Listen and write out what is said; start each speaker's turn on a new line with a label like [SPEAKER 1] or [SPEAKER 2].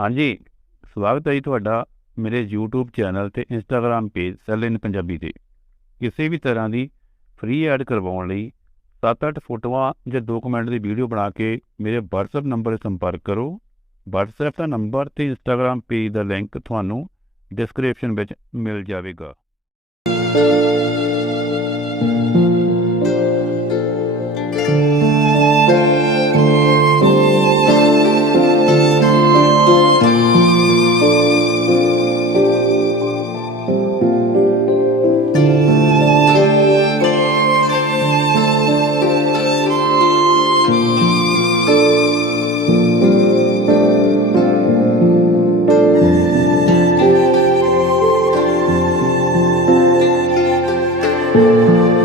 [SPEAKER 1] ਹਾਂਜੀ, ਸਵਾਗਤ ਹੈ ਜੀ ਤੁਹਾਡਾ ਮੇਰੇ YouTube ਚੈਨਲ ਤੇ Instagram page sale in Punjabi ਤੇ। ਕਿਸੇ ਵੀ ਤਰ੍ਹਾਂ ਦੀ ਫ੍ਰੀ ਐਡ ਕਰਵਾਉਣ ਲਈ 7-8 ਫੋਟੋਆਂ ਜਾਂ 2 ਦੀ ਵੀਡੀਓ ਬਣਾ ਕੇ ਮੇਰੇ WhatsApp ਨੰਬਰ 'ਤੇ ਸੰਪਰਕ ਕਰੋ। WhatsApp ਦਾ ਨੰਬਰ ਤੇ Instagram ਪੇਜ ਦਾ ਲਿੰਕ ਤੁਹਾਨੂੰ ਡਿਸਕ੍ਰਿਪਸ਼ਨ ਵਿੱਚ ਮਿਲ ਜਾਵੇਗਾ। Música